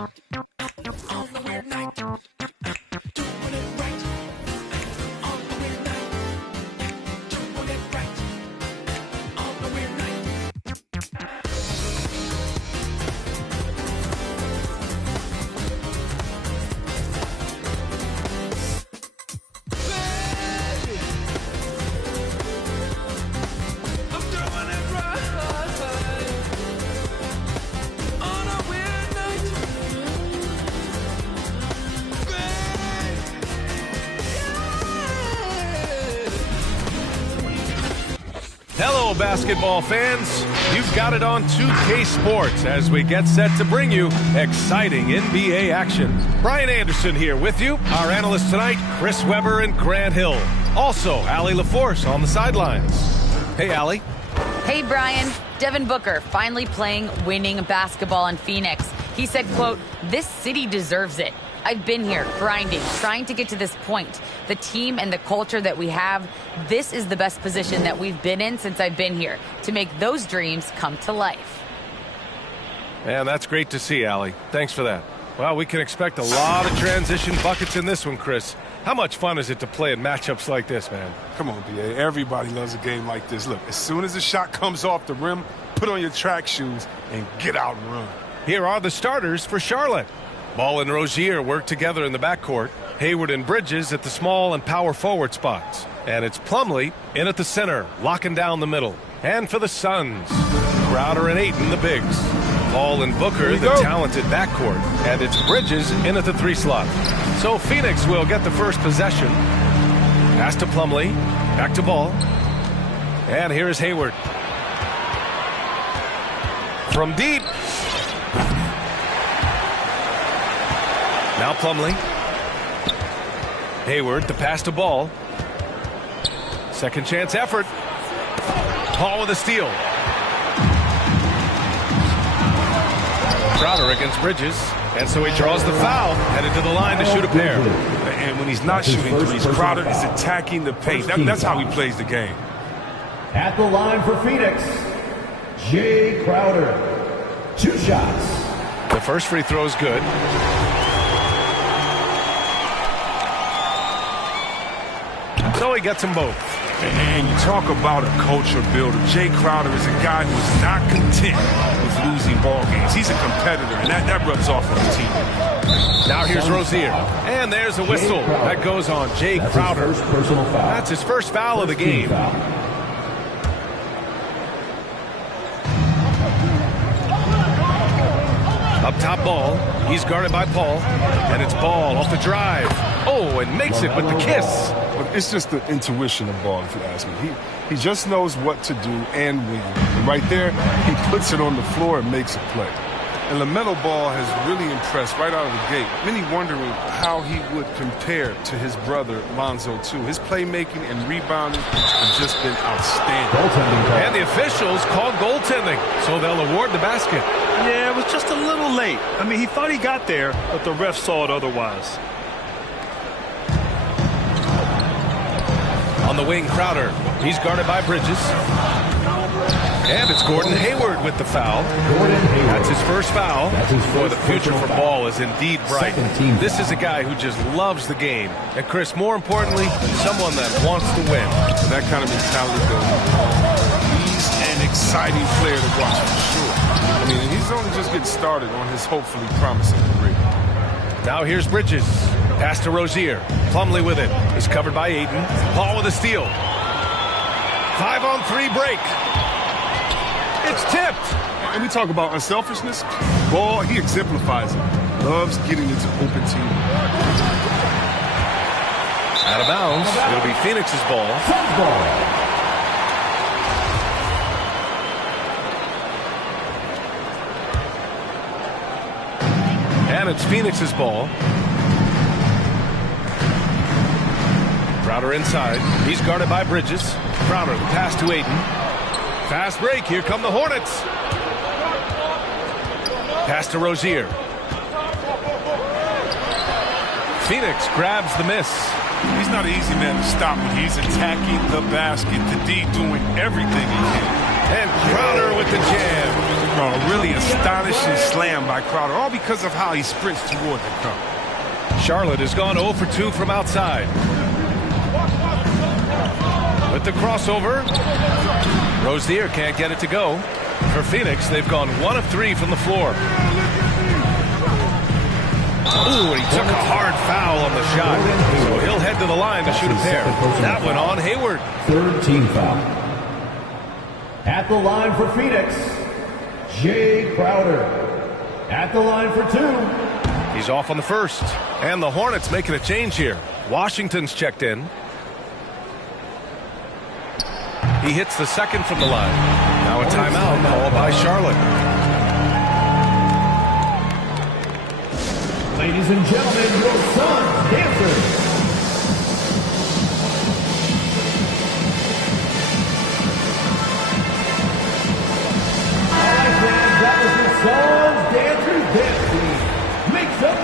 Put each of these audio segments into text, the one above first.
On the weird night, doing it right. On the weird night, doing it right. On the weird night. I'm doing it right. On a weird night. Hello, basketball fans. You've got it on 2K Sports as we get set to bring you exciting NBA action. Brian Anderson here with you. Our analysts tonight, Chris Webber and Grant Hill. Also, Allie LaForce on the sidelines. Hey, Allie. Hey, Brian. Devin Booker finally playing winning basketball in Phoenix. He said, quote, "This city deserves it. I've been here, grinding, trying to get to this point. The team and the culture that we have, this is the best position that we've been in since I've been here, to make those dreams come to life." Man, that's great to see, Allie. Thanks for that. Well, we can expect a lot of transition buckets in this one, Chris. How much fun is it to play in matchups like this, man? Come on, B.A. Everybody loves a game like this. Look, as soon as the shot comes off the rim, put on your track shoes and get out and run. Here are the starters for Charlotte. Ball and Rozier work together in the backcourt. Hayward and Bridges at the small and power forward spots. And it's Plumlee in at the center, locking down the middle. And for the Suns, Crowder and Ayton, the bigs. Paul and Booker, the talented backcourt. And it's Bridges in at the 3 slot. So Phoenix will get the first possession. Pass to Plumlee. Back to Ball. And here's Hayward. From deep. Now Plumlee. Hayward, the pass to Ball. Second chance effort. Paul with a steal. Crowder against Bridges. And so he draws the foul, headed to the line to shoot a pair. And when he's not shooting threes, Crowder is attacking the paint. That's how he plays the game. At the line for Phoenix, Jay Crowder. 2 shots. The first free throw is good. So he gets them both. And you talk about a culture builder. Jay Crowder is a guy who is not content with losing ball games. He's a competitor, and that rubs off on the team. Now here's Rozier. And there's a whistle. That goes on Jay Crowder. That's his first foul of the game. Up top Ball. He's guarded by Paul. And it's Ball off the drive. Oh, and makes it with the kiss. It's just the intuition of Ball, if you ask me. He just knows what to do and when. And right there, he puts it on the floor and makes a play. And LaMelo Ball has really impressed right out of the gate. Many wondering how he would compare to his brother, Lonzo, too. His playmaking and rebounding have just been outstanding. And the officials called goaltending, so they'll award the basket. Yeah, it was just a little late. I mean, he thought he got there, but the ref saw it otherwise. On the wing, Crowder. He's guarded by Bridges. And it's Gordon Hayward with the foul. That's his first foul. Boy, the future for Ball is indeed bright. This is a guy who just loves the game. And Chris, more importantly, someone that wants to win. That kind of mentality, though. He's an exciting player to watch for sure. I mean, he's only just getting started on his hopefully promising career. Now here's Bridges. Pass to Rozier. Plumlee with it. He's covered by Ayton. Paul with a steal. 5-on-3 break. It's tipped. And we talk about unselfishness. Ball, he exemplifies it. Loves getting into open team. Out of bounds. It'll be Phoenix's ball. And it's Phoenix's ball. Crowder inside. He's guarded by Bridges. Crowder, the pass to Ayton. Fast break. Here come the Hornets. Pass to Rozier. Phoenix grabs the miss. He's not an easy man to stop when he's attacking the basket. The D doing everything he can. And Crowder with the jam. Oh, really astonishing slam by Crowder, all because of how he sprints toward the cup. Charlotte has gone 0 for 2 from outside. With the crossover, Rozier can't get it to go. For Phoenix, they've gone 1 of 3 from the floor. Ooh, he took a hard foul on the shot. So he'll head to the line to shoot a pair. That went on Hayward. Third team foul. At the line for Phoenix, Jay Crowder. At the line for 2. He's off on the first. And the Hornets making a change here. Washington's checked in. He hits the second from the line. Now a timeout called by Charlotte. Ladies and gentlemen, your Suns dancers. All right, fans, that was the Suns dancers dancing. Make some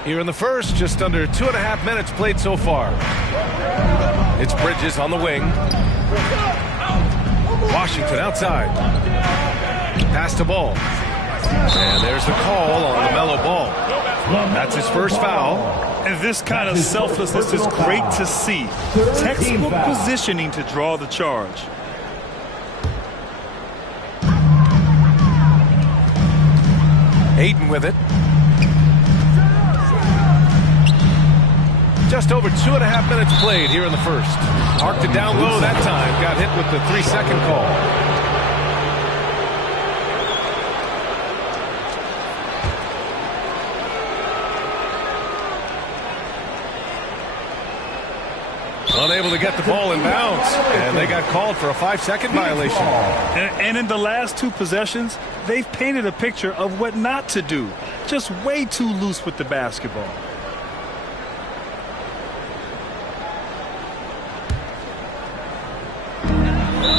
noise. Here in the first, just under 2.5 minutes played so far. It's Bridges on the wing. Washington outside. Pass to Ball. And there's the call on the mellow ball. That's his first foul. And this kind of selflessness is great to see. Textbook positioning to draw the charge. Ayton with it. Just over 2.5 minutes played here in the first. Arced it down low that time. Got hit with the 3-second call. Unable to get the ball in bounds, and they got called for a 5-second violation. And in the last 2 possessions, they've painted a picture of what not to do. Just way too loose with the basketball.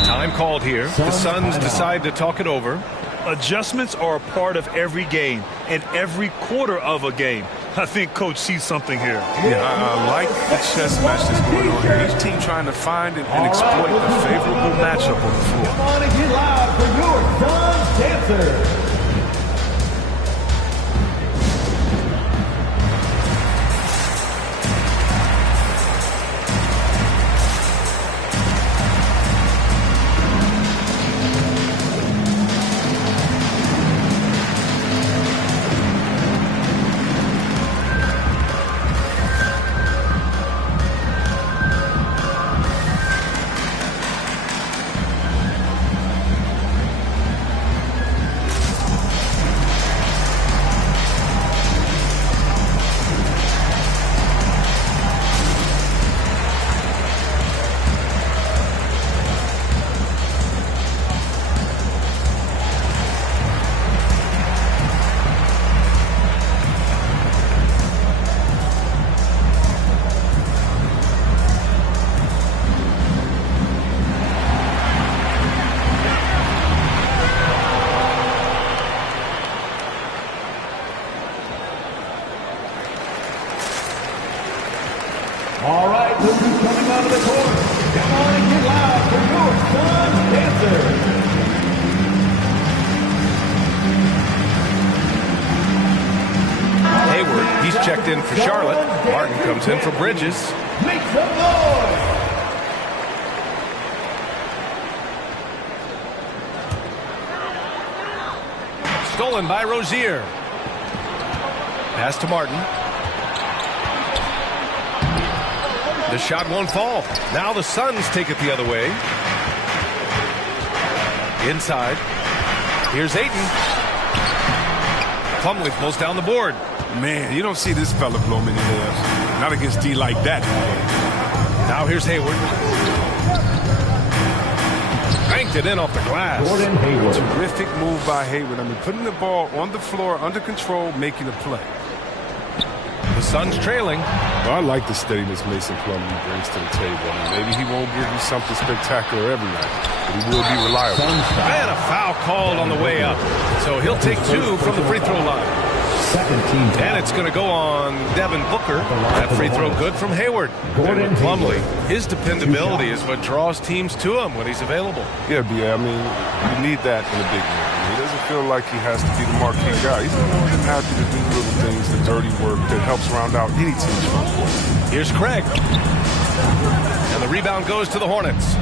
Time called here. The Suns decide to talk it over. Adjustments are a part of every game and every quarter of a game. I think Coach sees something here. Yeah, I like the chess match that's going on here. Each team trying to find and exploit the favorable matchup on the floor. Come on and get loud for your Suns dancers. All right, look who's coming out of the court. Come on and get loud for your Suns dancers. Hayward, he's checked in for Charlotte. Martin comes in for Bridges. Make some noise. Stolen by Rozier. Pass to Martin. The shot won't fall. Now the Suns take it the other way. Inside. Here's Ayton. Plumlee pulls down the board. Man, you don't see this fella blow many layups. Not against D like that. Now here's Hayward. Banked it in off the glass. Gordon Hayward. Terrific move by Hayward. I mean, putting the ball on the floor, under control, making a play. The Suns trailing. Well, I like the steadiness Mason Plumlee brings to the table. I mean, maybe he won't give you something spectacular every night, but he will be reliable. And a foul called on the way up. So he'll take 2 from the free throw line. Second team foul. And it's going to go on Devin Booker. That free throw good from Hayward. And Plumlee, his dependability is what draws teams to him when he's available. Yeah, B.A., I mean, you need that in a big game. He doesn't feel like he has to be the marquee guy. He's more than happy to do the little things, the dirty work that helps round out any team's front court. Here's Craig. And the rebound goes to the Hornets.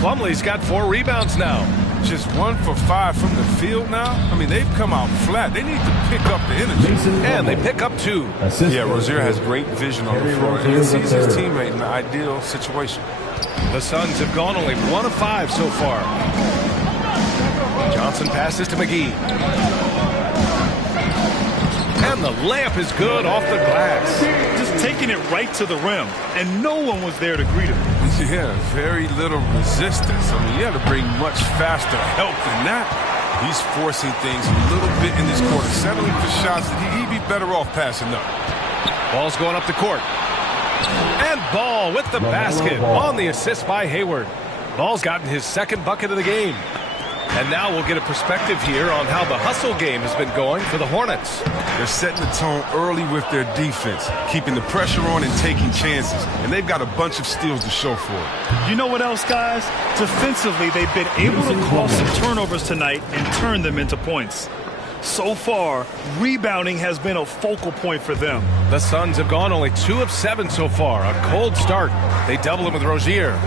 Plumlee's got 4 rebounds now. Just 1 for 5 from the field now. I mean, they've come out flat. They need to pick up the energy. And they pick up 2. Yeah, Rozier has great vision on the floor, and he sees his teammate in the ideal situation. The Suns have gone only 1 of 5 so far. Johnson passes to McGee. And the layup is good off the glass. Just taking it right to the rim, and no one was there to greet him. Yeah, very little resistance. I mean, you have to bring much faster help than that. He's forcing things a little bit in this quarter, settling for shots that he'd be better off passing up. Ball's going up the court. And Ball with the basket on the assist by Hayward. Ball's gotten his 2nd bucket of the game. And now we'll get a perspective here on how the hustle game has been going for the Hornets. They're setting the tone early with their defense, keeping the pressure on and taking chances. And they've got a bunch of steals to show for it. You know what else, guys? Defensively, they've been able to cause some turnovers tonight and turn them into points. So far, rebounding has been a focal point for them. The Suns have gone only 2 of 7 so far. A cold start. They double him with Rozier.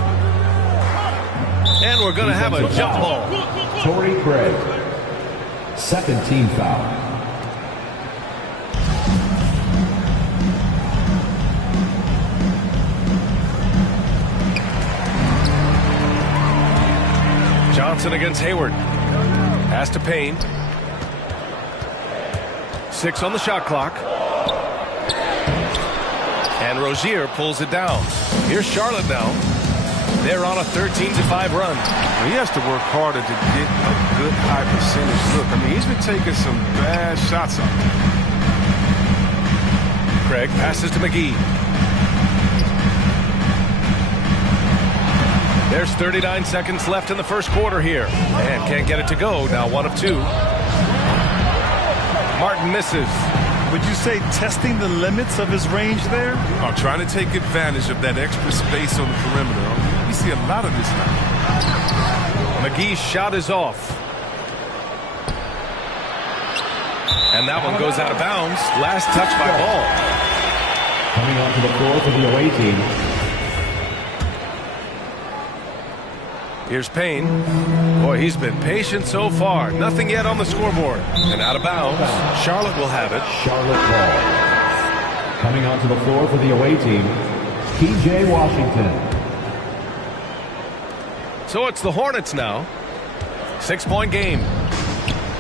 And we're going to have a jump ball. Torrey Craig. Second team foul. Johnson against Hayward. Pass to Payne. 6 on the shot clock. And Rozier pulls it down. Here's Charlotte now. They're on a 13-5 run. He has to work harder to get a good high percentage look. I mean, he's been taking some bad shots out there. Craig passes to McGee. There's 39 seconds left in the first quarter here. And can't get it to go. Now 1 of 2. Martin misses. Would you say testing the limits of his range there? I'm trying to take advantage of that extra space on the perimeter. We see a lot of this now. McGee's shot is off. And that one goes out of bounds. Last touch by Ball. Coming onto the floor for the away team. Here's Payne. Boy, he's been patient so far. Nothing yet on the scoreboard. And out of bounds. Charlotte will have it. Charlotte Ball. Coming onto the floor for the away team, P.J. Washington. So it's the Hornets now. 6-point game.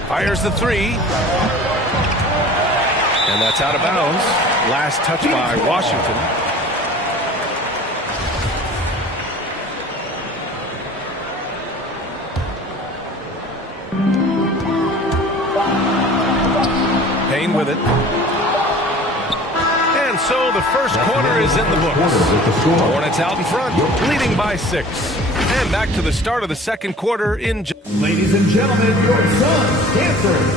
Fires the 3. And that's out of bounds. Last touch by Washington. Payne with it. And so the first quarter is in the books. Hornets out in front, leading by 6. And back to the start of the second quarter in... Ladies and gentlemen, your Suns dancers.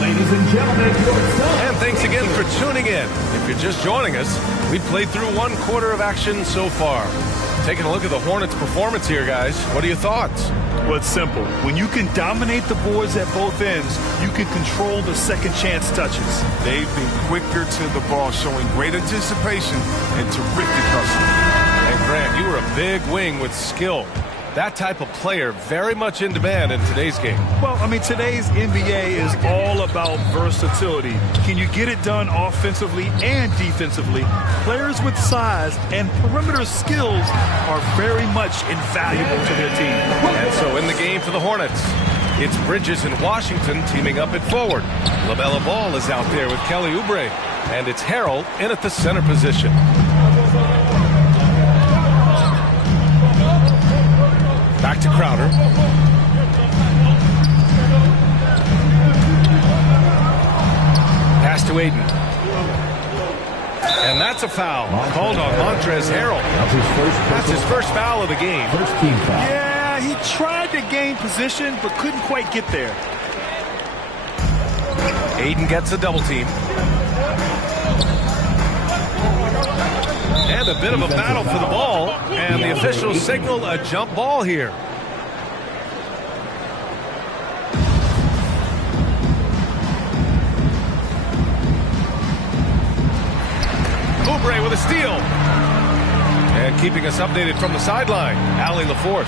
Ladies and gentlemen, your Suns. And thanks again for tuning in. If you're just joining us, we've played through 1 quarter of action so far. Taking a look at the Hornets' performance here, guys. What are your thoughts? Well, it's simple. When you can dominate the boards at both ends, you can control the second chance touches. They've been quicker to the ball, showing great anticipation and terrific hustle. And Grant, you were a big wing with skill. That type of player very much in demand in today's game. Well, I mean, today's NBA is all about versatility. Can you get it done offensively and defensively? Players with size and perimeter skills are very much invaluable to their team. And so in the game for the Hornets, it's Bridges and Washington teaming up at forward. LaMelo Ball is out there with Kelly Oubre. And it's Harrell in at the center position. Back to Crowder. Pass to Aiden. And that's a foul called on Montrezl Harrell. That's his first foul of the game. First team foul. Yeah, he tried to gain position but couldn't quite get there. Aiden gets a double team. And a bit of a battle for the ball, and the officials signal a jump ball here. Oubre with a steal. And keeping us updated from the sideline, Allie LaForce.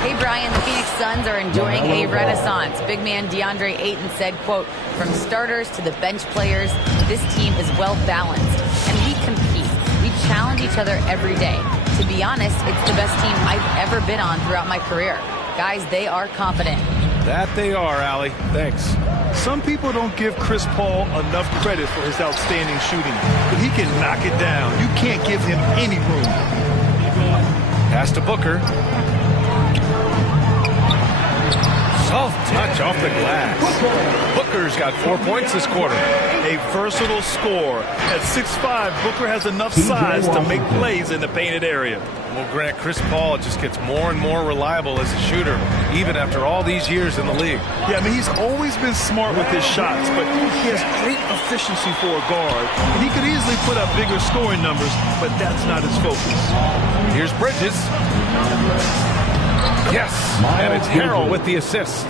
Hey, Brian, the Phoenix Suns are enjoying a renaissance. Big man DeAndre Ayton said, quote, from starters to the bench players, this team is well balanced, and we compete. We challenge each other every day. To be honest, it's the best team I've ever been on throughout my career. Guys, they are confident. That they are, Allie. Thanks. Some people don't give Chris Paul enough credit for his outstanding shooting, but he can knock it down. You can't give him any room. Pass to Booker. Soft touch off the glass. Booker's got 4 points this quarter. A versatile scorer. At 6'5", Booker has enough size to make plays in the painted area. Well, Grant, Chris Paul just gets more and more reliable as a shooter, even after all these years in the league. Yeah, I mean, he's always been smart with his shots, but he has great efficiency for a guard. And he could easily put up bigger scoring numbers, but that's not his focus. Here's Bridges. Yes, and it's Harrell with the assist.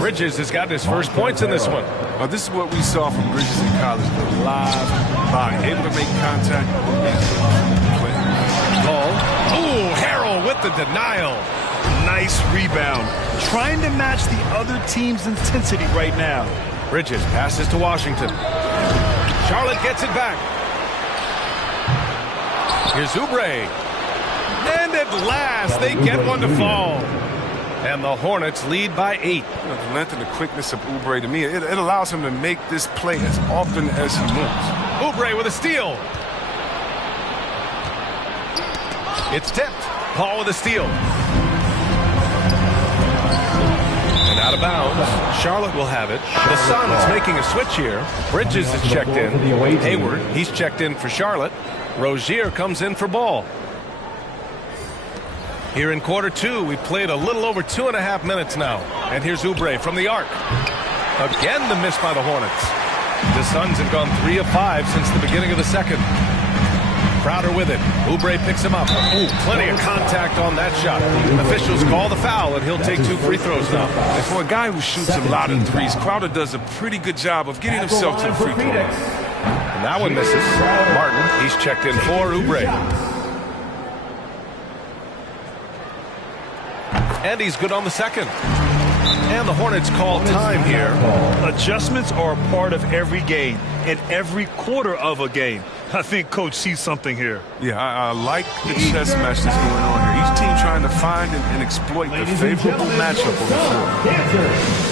Bridges has gotten his first points in this one. Well, this is what we saw from Bridges in college. The live body, able to make contact. Ball. Ooh, Harrell with the denial. Nice rebound. Trying to match the other team's intensity right now. Bridges passes to Washington. Charlotte gets it back. Here's Oubre. And at last, they get one to fall. And the Hornets lead by 8. You know, the length and the quickness of Oubre, to me, it allows him to make this play as often as he moves. Oubre with a steal. It's tipped. Paul with a steal. And out of bounds. Charlotte will have it. The Suns making a switch here. Bridges is checked in. Hayward, he's checked in for Charlotte. Rozier comes in for Ball. Here in quarter 2, we played a little over 2.5 minutes now. And here's Oubre from the arc. Again, the miss by the Hornets. The Suns have gone 3 of 5 since the beginning of the second. Crowder with it. Oubre picks him up. Ooh, plenty of contact on that shot. Officials call the foul, and he'll take 2 free throws now. And for a guy who shoots a lot of threes, Crowder does a pretty good job of getting himself to the free throw line. And that one misses. Martin, he's checked in for Oubre. And he's good on the second. And the Hornets call time here. Adjustments are a part of every game and every quarter of a game. I think Coach sees something here. Yeah, I like the chess match that's going on here. Each team trying to find and exploit the favorable matchup on the floor.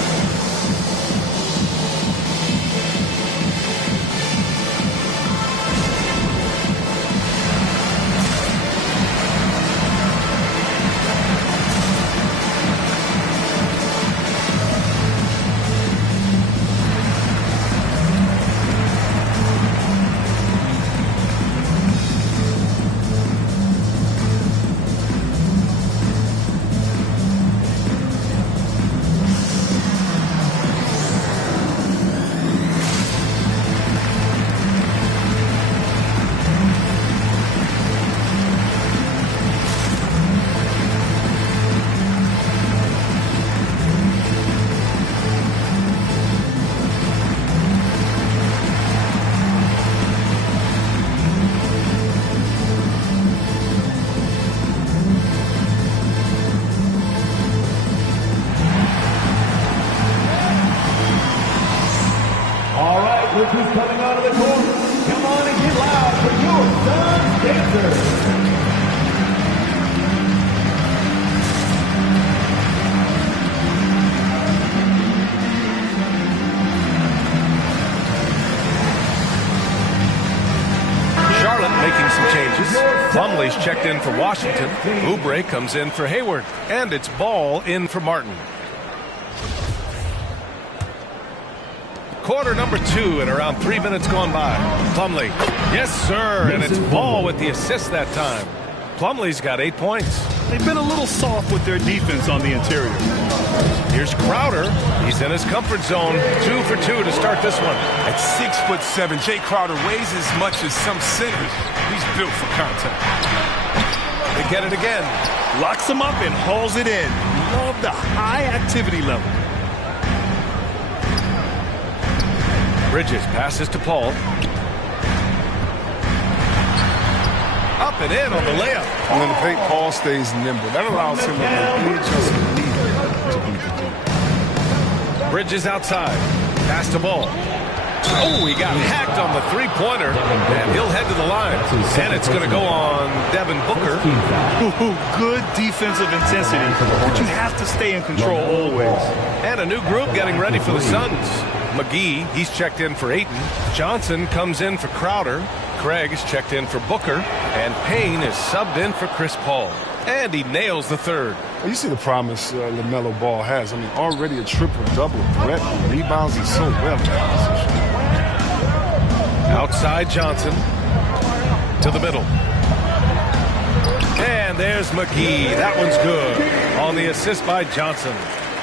Look who's coming out of the court. Come on and get loud for your Suns dancers. Charlotte making some changes. Plumlee's checked in for Washington. Oubre comes in for Hayward. And it's Ball in for Martin. Quarter number 2 and around 3 minutes gone by. Plumlee. Yes, sir. And it's Ball with the assist that time. Plumlee's got 8 points. They've been a little soft with their defense on the interior. Here's Crowder. He's in his comfort zone. 2 for 2 to start this one. At 6'7", Jay Crowder weighs as much as some centers. He's built for contact. They get it again. Locks him up and hauls it in. Love the high activity level. Bridges passes to Paul. Up and in on the layup. And in the paint, Paul stays nimble. That allows him to make any adjustment needed to beat the deep. Bridges outside. Pass to Ball. Oh, he got hacked on the three-pointer, and he'll head to the line. And it's going to go on Devin Booker. Ooh, good defensive intensity, but you have to stay in control always. And a new group getting ready for the Suns. McGee, he's checked in for Ayton. Johnson comes in for Crowder. Craig is checked in for Booker. And Payne is subbed in for Chris Paul. And he nails the third. Well, you see the promise LaMelo Ball has. I mean, already a triple-double threat. Rebounds is so well in that position. Outside Johnson. To the middle. And there's McGee. That one's good. On the assist by Johnson.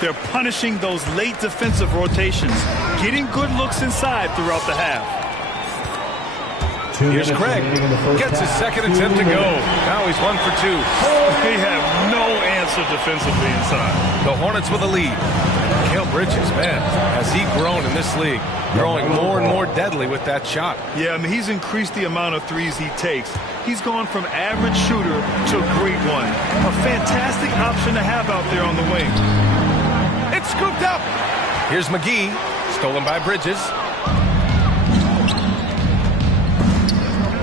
They're punishing those late defensive rotations, getting good looks inside throughout the half. Here's Craig. Gets his second attempt to go. Now he's 1 for 2. They have no answer defensively inside. The Hornets with a lead. Mikal Bridges, man, has he grown in this league? Growing more and more deadly with that shot. Yeah, I mean, he's increased the amount of threes he takes. He's gone from average shooter to a great one. A fantastic option to have out there on the wing. It's scooped up. Here's McGee. Stolen by Bridges.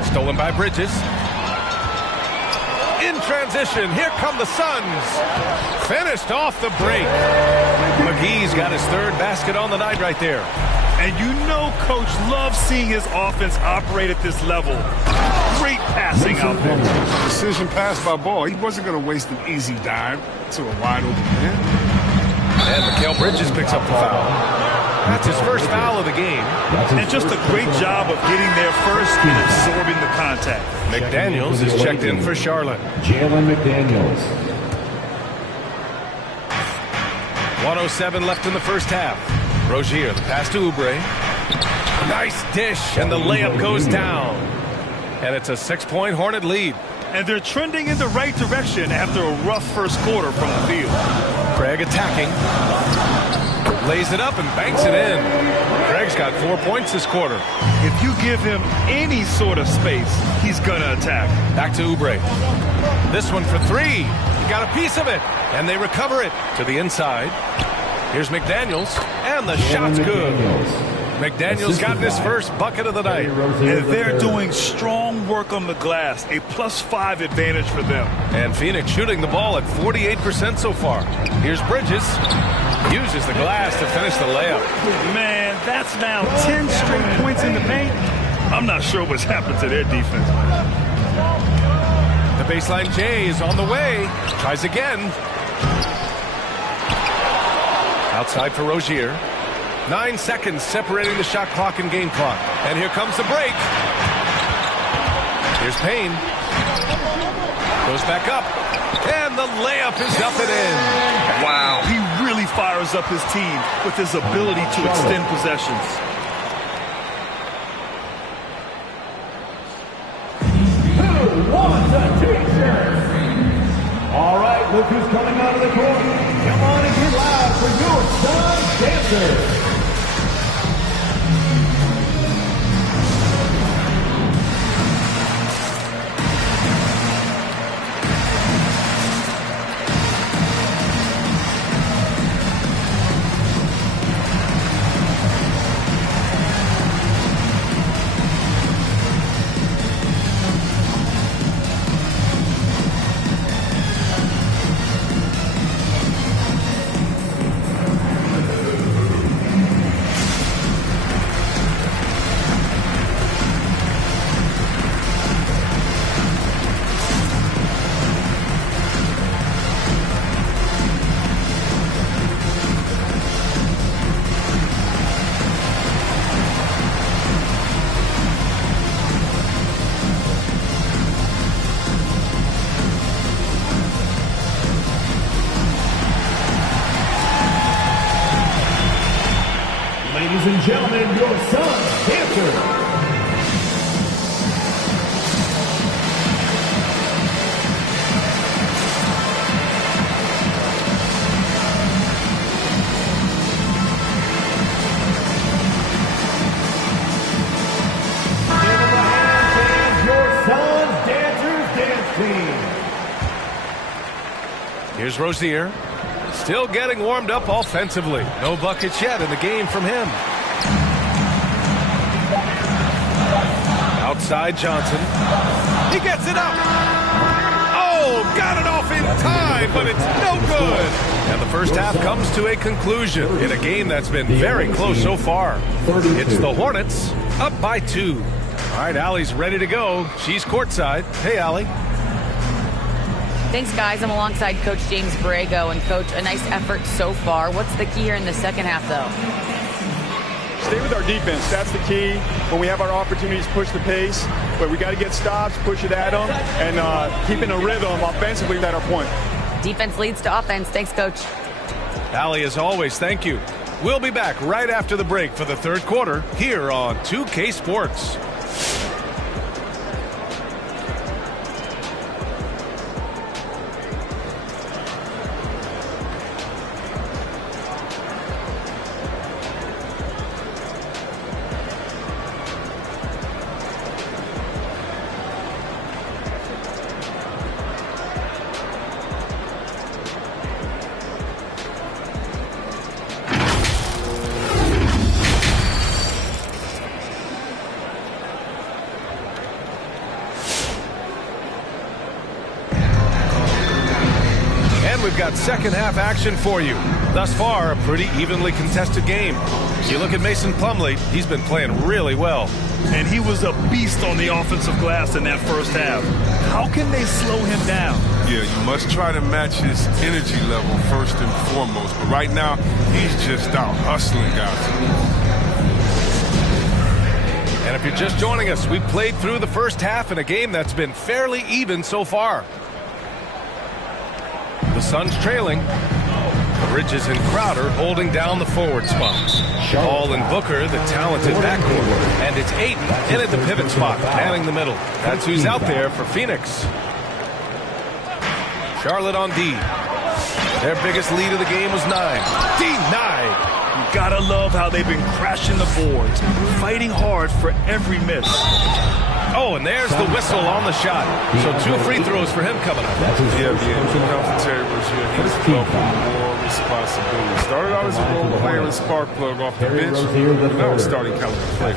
Stolen by Bridges. In transition, here come the Suns. Finished off the break. McGee's got his third basket on the night right there. And you know Coach loves seeing his offense operate at this level. Great passing out there. Decision pass by Ball. He wasn't going to waste an easy dive to a wide open man. And Mikal Bridges picks up the foul. That's his first foul of the game. And just a great job of getting there first and absorbing the contact. McDaniels is checked in for Charlotte. Jalen McDaniels. 1:07 left in the first half. Rozier, the pass to Oubre. Nice dish, and the layup goes down. And it's a 6-point Hornet lead. And they're trending in the right direction after a rough first quarter from the field. Craig attacking. Lays it up and banks it in. Craig's got 4 points this quarter. If you give him any sort of space, he's going to attack. Back to Oubre. This one for 3. He got a piece of it, and they recover it to the inside. Here's McDaniels, and the shot's good. McDaniels got his first bucket of the night. And they're doing strong work on the glass, a +5 advantage for them. And Phoenix shooting the ball at 48% so far. Here's Bridges. Uses the glass to finish the layup. Man, that's now 10 straight points in the paint. I'm not sure what's happened to their defense. The baseline J is on the way. Tries again. Outside for Rozier. 9 seconds separating the shot clock and game clock. And here comes the break. Here's Payne. Goes back up. And the layup is up and in. Wow, he really fires up his team with his ability to extend possessions. Who wants a t-shirt? All right, look who's coming out of the court. Come on and get loud for your Sun Dancers. Ladies and gentlemen, your son's dancer. Here's Rozier. Still getting warmed up offensively. No buckets yet in the game from him. Outside Johnson. He gets it up. Oh, got it off in time, but it's no good. And the first half comes to a conclusion in a game that's been very close so far. It's the Hornets up by 2. All right, Allie's ready to go. She's courtside. Hey, Allie. Thanks, guys. I'm alongside Coach James Borrego. And, Coach, a nice effort so far. What's the key here in the second half, though? Stay with our defense. That's the key. When we have our opportunities, push the pace. But we got to get stops, push it at them, and keeping a rhythm offensively at our point. Defense leads to offense. Thanks, Coach. Allie, as always, thank you. We'll be back right after the break for the third quarter here on 2K Sports. We've got second half action for you. Thus far, a pretty evenly contested game. You look at Mason Plumlee, he's been playing really well. And he was a beast on the offensive glass in that first half. How can they slow him down? Yeah, you must try to match his energy level first and foremost. But right now, he's just out hustling guys. And if you're just joining us, we played through the first half in a game that's been fairly even so far. The Suns trailing. Bridges and Crowder holding down the forward spots. Ball and Booker, the talented backcourt. And it's Ayton in at the pivot spot, manning the middle. That's who's out there for Phoenix. Charlotte on D. Their biggest lead of the game was 9. Denied. You gotta love how they've been crashing the boards, fighting hard for every miss. Oh, and there's the whistle on the shot. So 2 free throws for him coming up. Yeah, Terry Rozier, he's welcome more responsibility. Started out as a role player and spark plug off the bench, but now starting caliber player.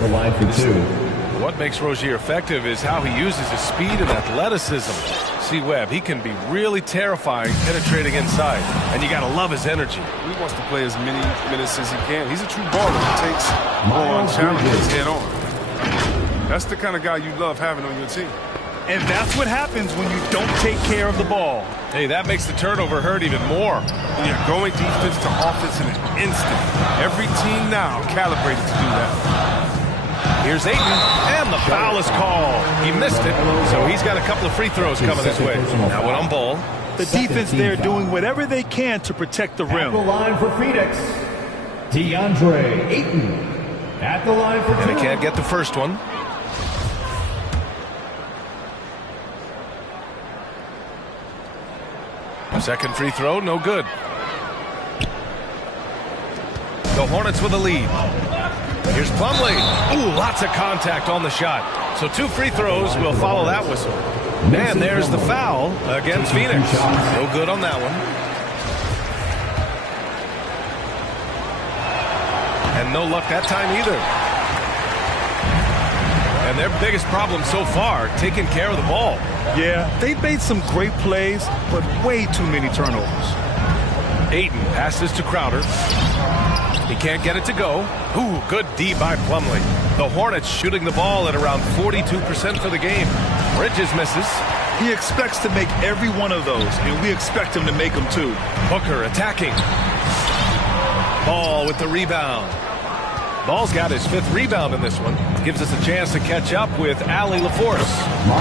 What makes Rozier effective is how he uses his speed and athleticism. See Webb, he can be really terrifying penetrating inside, and you got to love his energy. He wants to play as many minutes as he can. He's a true baller who takes on challenges head on. That's the kind of guy you love having on your team. And that's what happens when you don't take care of the ball. Hey, that makes the turnover hurt even more. Yeah, going defense to offense in an instant. Every team now calibrated to do that. Here's Ayton, and the foul is called. He missed it, so he's got a couple of free throws coming his way. Now on ball. The defense there doing whatever they can to protect the rim. At the line for Phoenix, DeAndre Ayton. At the line for And they can't get the first one. Second free throw, no good. The Hornets with a lead. Here's Plumlee. Ooh, lots of contact on the shot. So 2 free throws will follow that whistle. And there's the foul against Phoenix. No good on that one. And no luck that time either. And their biggest problem so far, taking care of the ball. Yeah, they've made some great plays, but way too many turnovers. Ayton passes to Crowder. He can't get it to go. Ooh, good D by Plumlee. The Hornets shooting the ball at around 42% for the game. Bridges misses. He expects to make every one of those, and we expect him to make them too. Booker attacking. Ball with the rebound. Ball's got his 5th rebound in this one. Gives us a chance to catch up with Allie LaForce.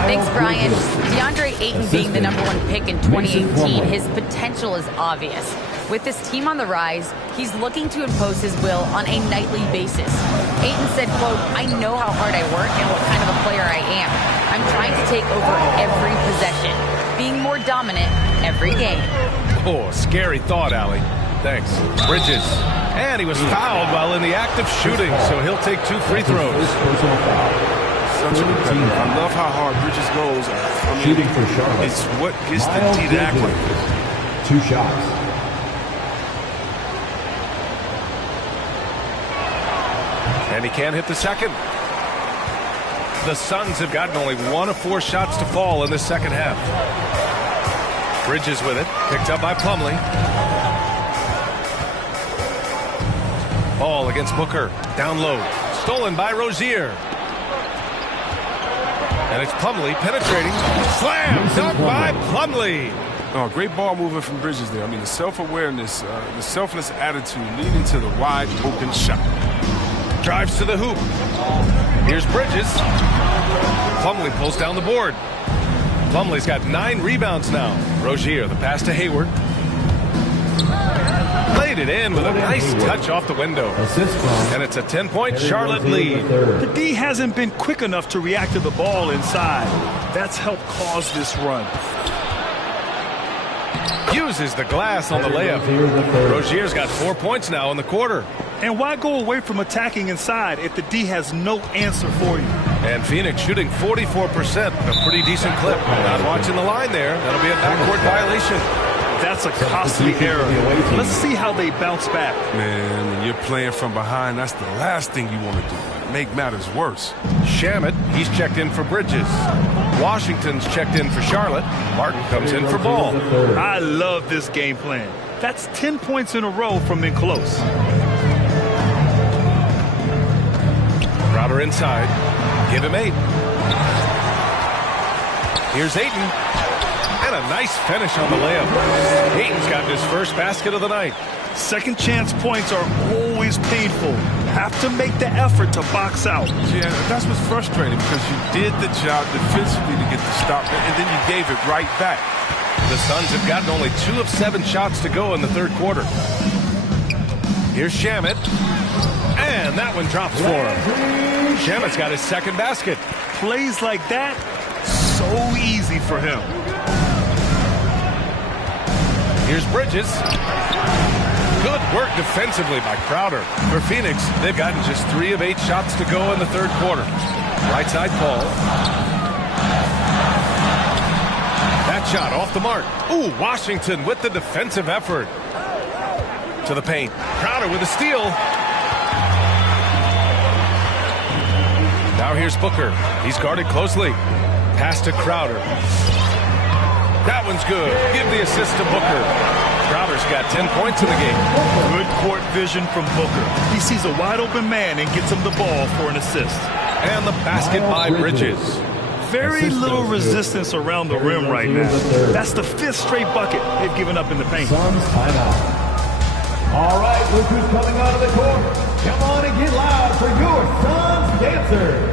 Thanks, Brian. DeAndre Ayton being the #1 pick in 2018, his potential is obvious. With this team on the rise, he's looking to impose his will on a nightly basis. Ayton said, quote, "I know how hard I work and what kind of a player I am. I'm trying to take over every possession, being more dominant every game." Oh, scary thought, Allie. Thanks. Bridges. And he was fouled while in the act of shooting, so he'll take 2 free throws. Such a competitor. I love how hard Bridges goes. I mean, Shooting for Charlotte. it's what gets the D to act like this. 2 shots. And he can't hit the second. The Suns have gotten only 1 of 4 shots to fall in the second half. Bridges with it. Picked up by Plumlee. Ball against Booker. Down low. Stolen by Rozier. And it's Plumlee penetrating. Slam! Dunk by Plumlee. Oh, great ball movement from Bridges there. I mean, the self-awareness, the selfless attitude leading to the wide open shot. Drives to the hoop. Here's Bridges. Plumlee pulls down the board. Plumlee's got 9 rebounds now. Rozier, the pass to Hayward. Laid it in with a nice touch off the window. And it's a 10-point Charlotte lead. The D hasn't been quick enough to react to the ball inside. That's helped cause this run. Uses the glass on the layup. Rozier's got 4 points now in the quarter. And why go away from attacking inside if the D has no answer for you? And Phoenix shooting 44%, a pretty decent clip. Not watching the line there. That'll be a backcourt violation. That's a costly error. Let's see how they bounce back. Man, when you're playing from behind, that's the last thing you want to do. Make matters worse. Shamet, he's checked in for Bridges. Washington's checked in for Charlotte. Martin comes in for Ball. I love this game plan. That's 10 points in a row from in close. Crowder inside. Give him 8. Here's Ayton. And a nice finish on the layup. Ayton's got his first basket of the night. Second chance points are always painful. Have to make the effort to box out. Yeah, that's what's frustrating because you did the job defensively to get the stop, and then you gave it right back. The Suns have gotten only 2 of 7 shots to go in the third quarter. Here's Shamet. And that one drops for him. Shamet's got his second basket. Plays like that, so easy for him. Here's Bridges. Good work defensively by Crowder. For Phoenix, they've gotten just 3 of 8 shots to go in the third quarter. Right side Paul. That shot off the mark. Ooh, Washington with the defensive effort. To the paint. Crowder with a steal. Now here's Booker. He's guarded closely. Pass to Crowder. That one's good. Give the assist to Booker. Crowder's got 10 points in the game. Good court vision from Booker. He sees a wide open man and gets him the ball for an assist. And the basket by Bridges. Very little resistance around the rim right now. That's the 5th straight bucket they've given up in the paint. Suns timeout. All right, look who's coming onto the court. Come on and get loud for your Suns dancer.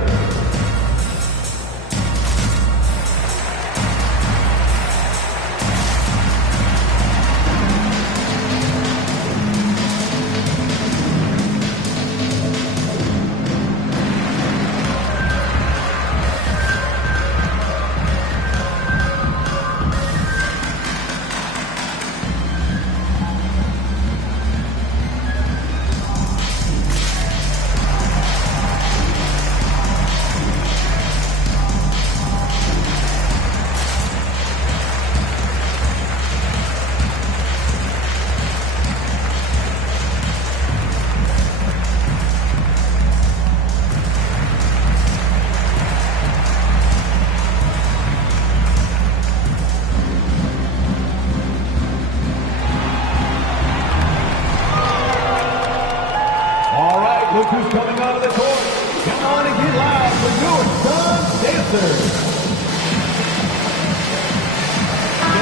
Look who's coming onto the court. Come on and get loud for your Suns dancers.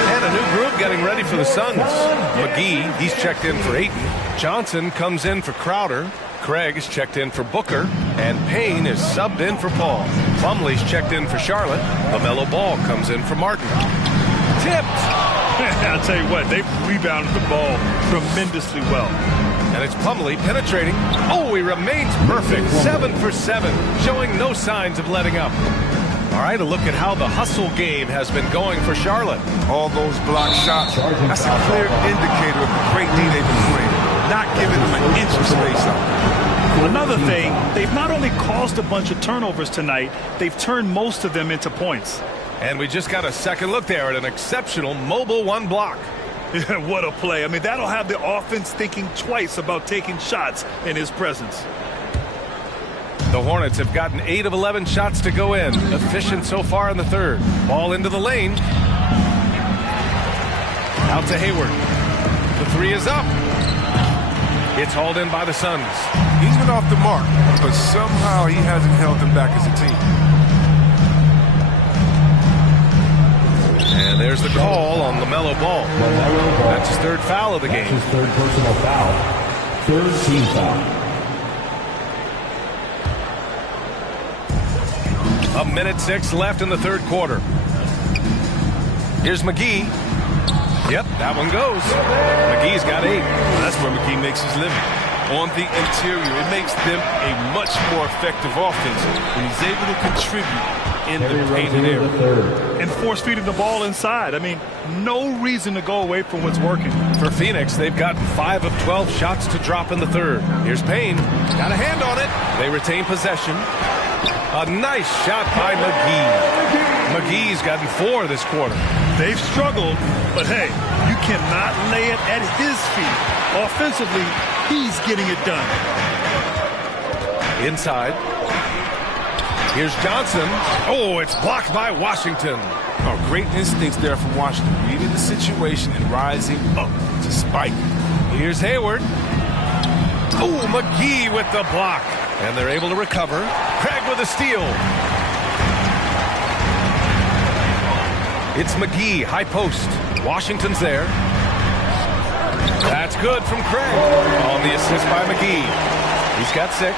And a new group getting ready for the Suns. McGee, he's checked in for Ayton. Johnson comes in for Crowder. Craig is checked in for Booker, and Payne is subbed in for Paul. Plumlee's checked in for Charlotte. LaMelo Ball comes in for Martin. Tipped! I'll tell you what, they've rebounded the ball tremendously well. And it's Plumlee penetrating. Oh, he remains perfect. 7 for 7, showing no signs of letting up. All right, a look at how the hustle game has been going for Charlotte. All those block shots, that's a clear indicator of the great D they've been playing. Not giving them an inch of space out there. Another thing, they've not only caused a bunch of turnovers tonight, they've turned most of them into points. And we just got a second look there at an exceptional mobile one block. What a play. I mean, that'll have the offense thinking twice about taking shots in his presence. The Hornets have gotten 8 of 11 shots to go in. Efficient so far in the third. Ball into the lane. Out to Hayward. The three is up. It's hauled in by the Suns. He's been off the mark, but somehow he hasn't held them back as a team. And there's the call on LaMelo Ball. That's his third foul of the game. His third personal foul. Third team foul. A minute 6 left in the third quarter. Here's McGee. Yep, that one goes. McGee's got 8. That's where McGee makes his living. On the interior, it makes them a much more effective offense when he's able to contribute in the painted area. And force feeding the ball inside. I mean, no reason to go away from what's working. For Phoenix, they've gotten 5 of 12 shots to drop in the third. Here's Payne. Got a hand on it. They retain possession. A nice shot by McGee. McGee's gotten 4 this quarter. They've struggled, but hey, you cannot lay it at his feet. Offensively, he's getting it done. Inside. Here's Johnson. Oh, it's blocked by Washington. Oh, great instincts there from Washington. Reading the situation and rising up to spike. Here's Hayward. Oh, McGee with the block. And they're able to recover. Craig with a steal. It's McGee, high post. Washington's there. That's good from Craig. On the assist by McGee. He's got 6.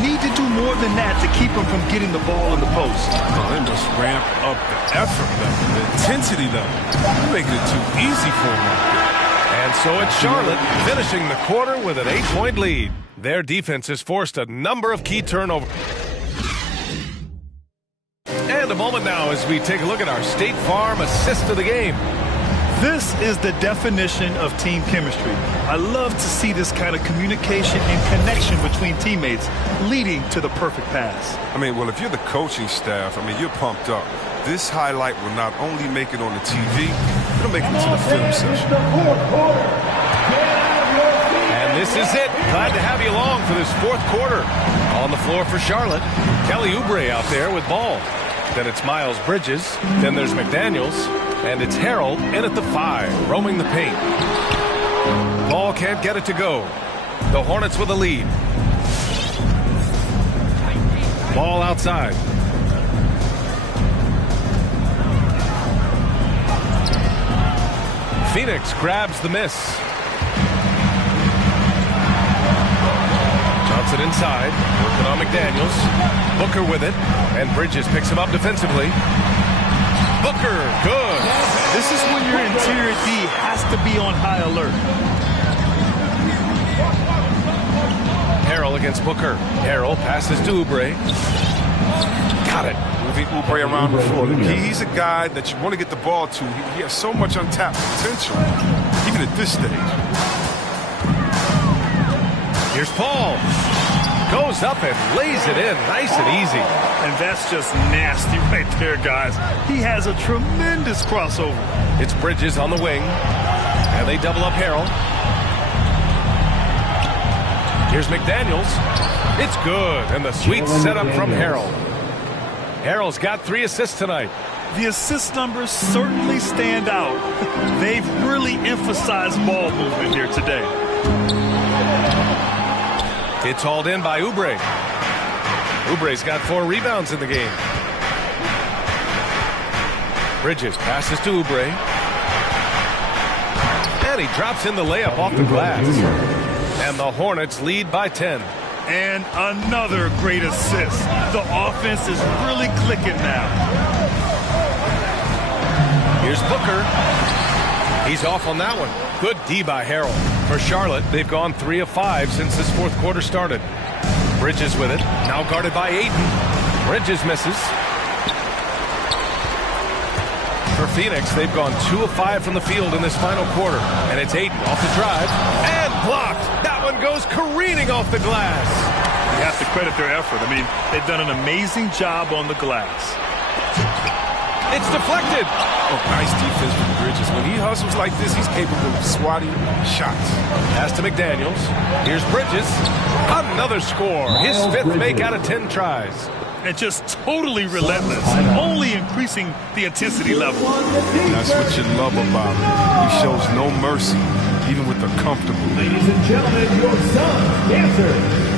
Need to do more than that to keep him from getting the ball in the post. Oh, they must ramp up the effort level, the intensity level. They're making it too easy for him right there. And so it's Charlotte finishing the quarter with an 8-point lead. Their defense has forced a number of key turnovers. And a moment now as we take a look at our State Farm assist of the game. This is the definition of team chemistry. I love to see this kind of communication and connection between teammates leading to the perfect pass. I mean, well, if you're the coaching staff, I mean, you're pumped up. This highlight will not only make it on the TV, it'll make it to the film session. And this is it. Glad to have you along for this fourth quarter. On the floor for Charlotte, Kelly Oubre out there with ball. Then it's Miles Bridges. Then there's McDaniels. And it's Harrell in at the 5, roaming the paint. Ball can't get it to go. The Hornets with a lead. Ball outside. Phoenix grabs the miss. Johnson inside, working on McDaniels. Booker with it, and Bridges picks him up defensively. Booker, good. This is when your interior D has to be on high alert. Harrell against Booker. Harrell passes to Oubre. Got it. Moving Oubre around the floor. He's a guy that you want to get the ball to. He has so much untapped potential, even at this stage. Here's Paul. Goes up and lays it in nice and easy. And that's just nasty right there, guys. He has a tremendous crossover. It's Bridges on the wing. And they double up Harrell. Here's McDaniels. It's good. And the sweet setup from Harrell. Harrell's got 3 assists tonight. The assist numbers certainly stand out. They've really emphasized ball movement here today. It's hauled in by Oubre. Oubre's got 4 rebounds in the game. Bridges passes to Oubre. And he drops in the layup off the glass. And And the Hornets lead by 10. And another great assist. The offense is really clicking now. Here's Booker. He's off on that one. Good D by Harrell. For Charlotte, they've gone 3 of 5 since this fourth quarter started. Bridges with it. Now guarded by Ayton. Bridges misses. For Phoenix, they've gone 2 of 5 from the field in this final quarter. And it's Ayton off the drive. And blocked. That one goes careening off the glass. You have to credit their effort. I mean, they've done an amazing job on the glass. It's deflected. Oh, nice defense from Bridges. When he hustles like this, he's capable of swatting shots. Pass to McDaniels. Here's Bridges. Another score. His 5th make out of 10 tries. And just totally relentless, only increasing the intensity level. That's what you love about him. He shows no mercy, even with the comfortable lead. Ladies and gentlemen, your son's dancer.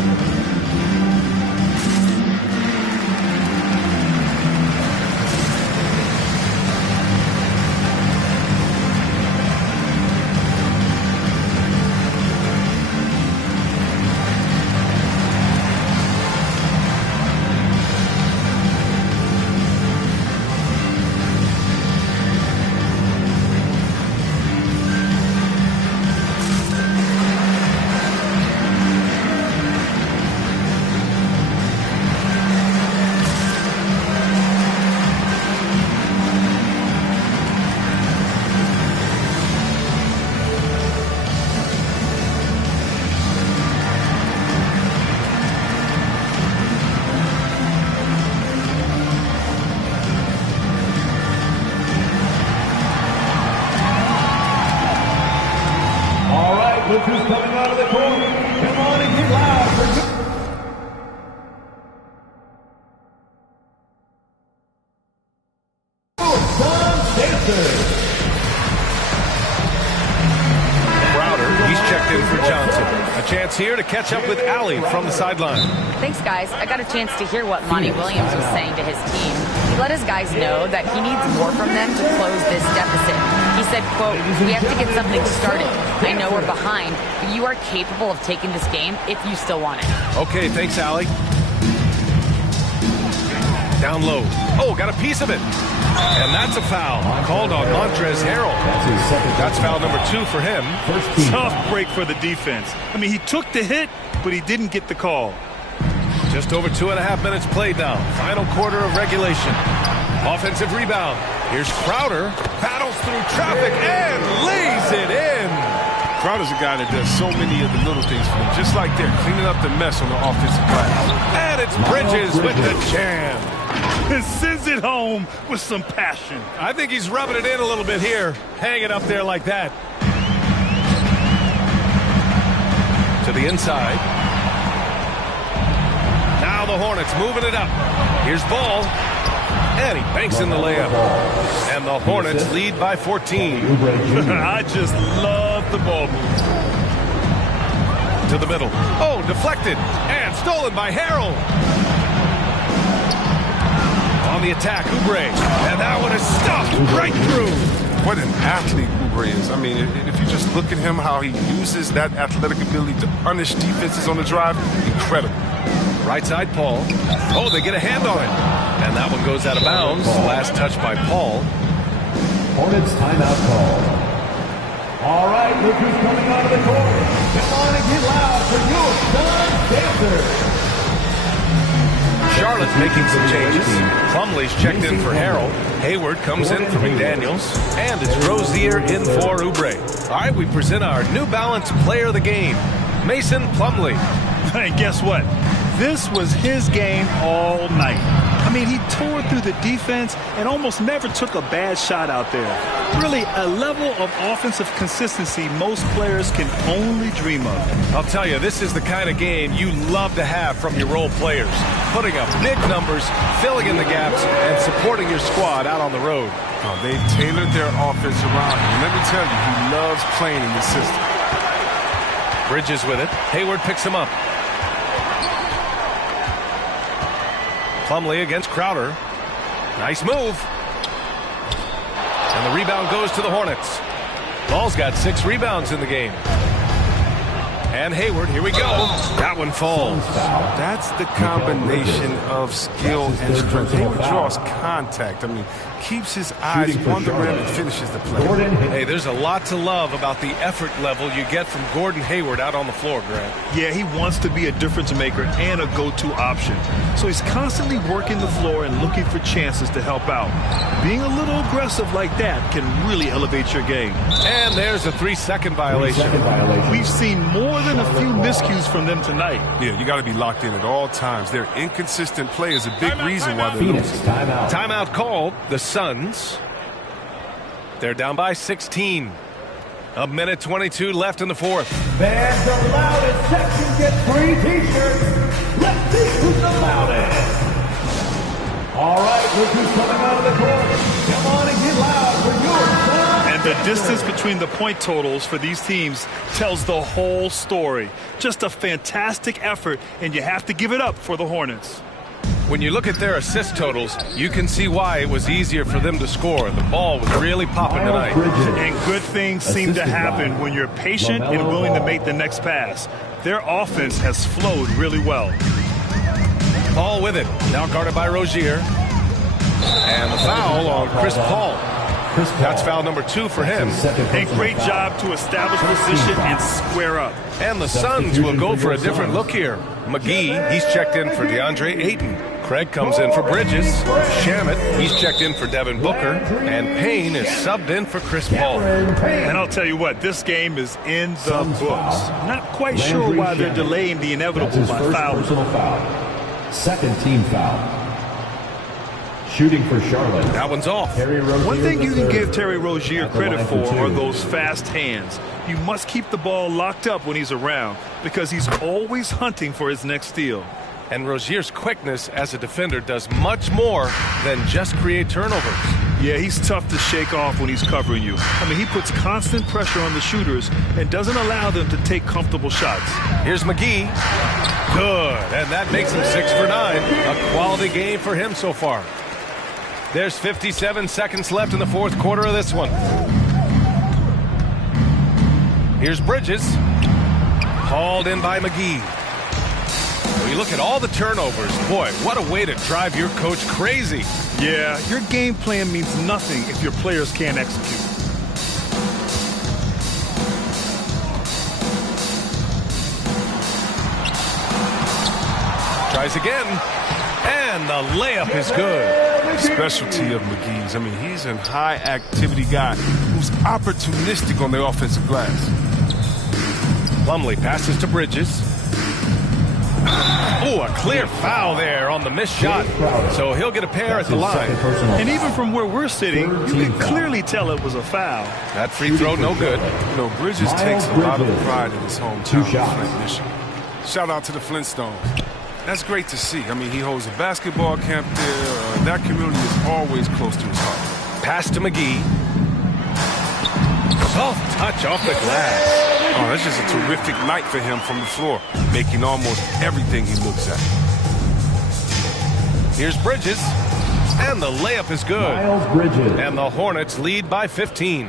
Look who's coming out of the corner. Come on and get loud for Crowder, he's checked in for Johnson. A chance here to catch up with Allie from the sideline. Thanks, guys. I got a chance to hear what Monty Williams was saying to his team. He let his guys know that he needs more from them to close this deficit. He said, quote, "We have to get something started. I know we're behind, but you are capable of taking this game if you still want it." Okay, thanks, Allie. Down low. Oh, got a piece of it. And that's a foul called on Montrezl Harrell. That's foul number 2 for him. Tough break for the defense. I mean, he took the hit, but he didn't get the call. Just over 2.5 minutes played now. Final quarter of regulation. Offensive rebound. Here's Crowder. Paddles through traffic and lays it in. Crowder's a guy that does so many of the little things for him. Just like they're cleaning up the mess on the offensive glass. And it's Bridges with the jam. And sends it home with some passion. I think he's rubbing it in a little bit here. Hang it up there like that. To the inside. Now the Hornets moving it up. Here's Ball. And he banks in the layup. And the Hornets lead by 14. I just love the ball move. To the middle. Oh, deflected. And stolen by Harrell. On the attack, Oubre. And that one is stuffed right through. What an athlete Oubre is. I mean, if you just look at him, how he uses that athletic ability to punish defenses on the drive, incredible. Right side, Paul. Oh, they get a hand on it. And that one goes out of bounds. Last touch by Paul. Hornets timeout call. All right, look who's coming out of the corner. Come on and get loud for your son's dancer. Charlotte's making some changes. Plumlee's checked in for Harrell. Hayward comes in for McDaniels. And it's Rozier in for Oubre. All right, we present our New Balance player of the game, Mason Plumlee. Hey, guess what? This was his game all night. I mean, he tore through the defense and almost never took a bad shot out there. Really, a level of offensive consistency most players can only dream of. I'll tell you, this is the kind of game you love to have from your role players. Putting up big numbers, filling in the gaps, and supporting your squad out on the road. Oh, they've tailored their offense around him. Let me tell you, he loves playing in this system. Bridges with it. Hayward picks him up. Plumlee against Crowder. Nice move. And the rebound goes to the Hornets. Ball's got 6 rebounds in the game. And Hayward, here we go. That one falls. That's the combination of skill and strength. Hayward draws contact. I mean, keeps his eyes on the rim and finishes the play. Hey, there's a lot to love about the effort level you get from Gordon Hayward out on the floor, Grant. Yeah, he wants to be a difference maker and a go-to option. So he's constantly working the floor and looking for chances to help out. Being a little aggressive like that can really elevate your game. And there's a 3-second violation. We've seen more than a few miscues from them tonight. Yeah, you got to be locked in at all times. Their inconsistent play is a big reason why they're losing. Timeout called. The Suns. They're down by 16. A minute 22 left in the fourth. Fans the loudest section get free t-shirts. Let's see who's the loudest. All right, look who's coming out of the court. Come on and get loud for your son. And the distance between the point totals for these teams tells the whole story. Just a fantastic effort, and you have to give it up for the Hornets. When you look at their assist totals, you can see why it was easier for them to score. The ball was really popping tonight. And good things seem to happen when you're patient and willing to make the next pass. Their offense has flowed really well. Paul with it. Now guarded by Rozier. And the foul on Chris Paul. That's foul number 2 for him. A great job to establish position and square up. And the Suns will go for a different look here. McGee, he's checked in for DeAndre Ayton. Craig comes in for Bridges. Shamet, he's checked in for Devin Booker. And Payne is subbed in for Chris Paul. And I'll tell you what, this game is in the books. Not quite sure why they're delaying the inevitable by fouling. Second team foul. Shooting for Charlotte. That one's off. One thing you can give Terry Rozier credit for are those fast hands. You must keep the ball locked up when he's around because he's always hunting for his next steal. And Rozier's quickness as a defender does much more than just create turnovers. Yeah, he's tough to shake off when he's covering you. I mean, he puts constant pressure on the shooters and doesn't allow them to take comfortable shots. Here's McGee. Good. And that makes him 6 for 9. A quality game for him so far. There's 57 seconds left in the fourth quarter of this one. Here's Bridges. Hauled in by McGee. When you look at all the turnovers, boy, what a way to drive your coach crazy. Yeah, your game plan means nothing if your players can't execute. Tries again. And the layup is good. Specialty of McGee's. I mean, he's a high-activity guy who's opportunistic on the offensive glass. Plumlee passes to Bridges. Oh, a clear foul there on the missed shot. So he'll get a pair at the line. And even from where we're sitting, you can clearly tell it was a foul. That free throw, no good. You know, Bridges takes a lot of pride in his hometown, Flint, Michigan. Shout out to the Flintstones. That's great to see. I mean, he holds a basketball camp there. That community is always close to his heart. Pass to McGee. Soft touch off the glass. Oh, that's just a terrific night for him from the floor, making almost everything he looks at. Here's Bridges. And the layup is good. And the Hornets lead by 15.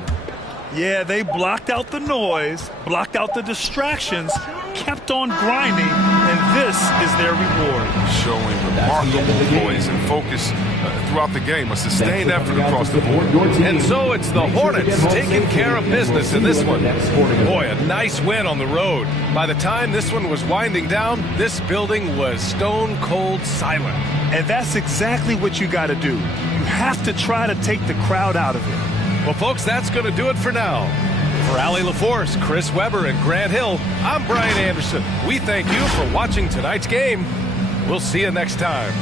Yeah, they blocked out the noise, blocked out the distractions, kept on grinding, and this is their reward. Showing remarkable poise and focus throughout the game, a sustained effort across the board. And so it's the Hornets taking care of business in this one. Boy, a nice win on the road. By the time this one was winding down, this building was stone cold silent. And that's exactly what you got to do. You have to try to take the crowd out of it. Well, folks, that's going to do it for now. For Allie LaForce, Chris Webber, and Grant Hill, I'm Brian Anderson. We thank you for watching tonight's game. We'll see you next time.